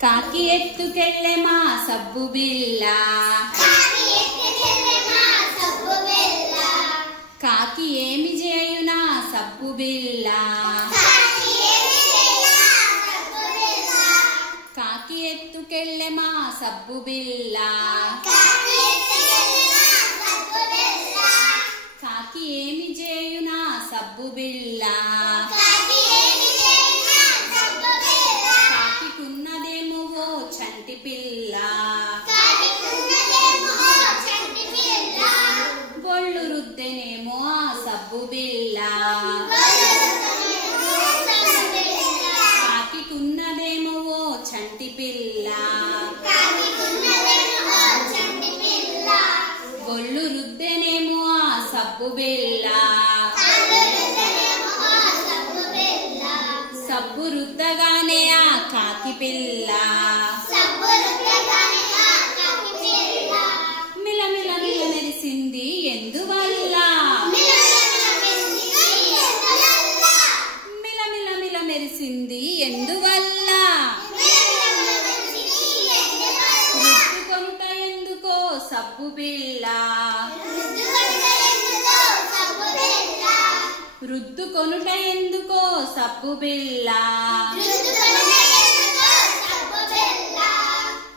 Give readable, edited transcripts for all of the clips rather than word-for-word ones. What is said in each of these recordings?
కాకి ఎత్తుకెళ్ళే మా సబ్బు బిళ్ళ, కాకి ఏమి చేయునా సబ్బు బిళ్ళ, కాకి ఎత్తుకెళ్ళే మా సబ్బు బిళ్ళ, కాకి ఏమి చేయునా సబ్బు బిళ్ళ, కాకికున్నదేమో ఓ చంటి పిల్ల, బొళ్ళు రుద్దెనేమో ఆ సబ్బు బిళ్ళ, కాకికున్నదేమో ఓ చంటి పిల్ల, బొళ్ళు రుద్దెనేమో ఆ సబ్బు బిళ్ళ, సబ్బు రుద్దగానే ఆ కాకి పిల్ల మిలమిల మిల మెరిసింది ఎందువల్ల, మిలమిల మిల మెరిసింది ఎందువల్ల, రుద్దుకొనుట ఎందుకో సబ్బు బిళ్ళ, రుద్దుకొనుట ఎందుకో సబ్బు బిళ్ళ,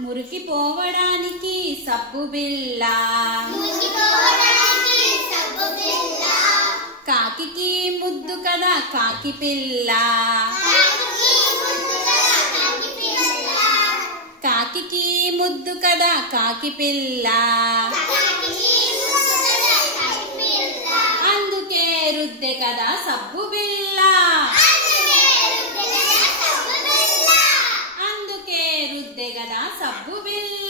మురికి పోవడానికి సబ్బు బిళ్ళ, కాకికి ముద్దు కదా కాకి పిల్ల, కాకికి ముద్దు కదా కాకి పిల్ల, అందుకే రుద్దె కదా సబ్బు బిళ్ళ, అందుకే రుద్దె కదా సబ్బు బిళ్ళ.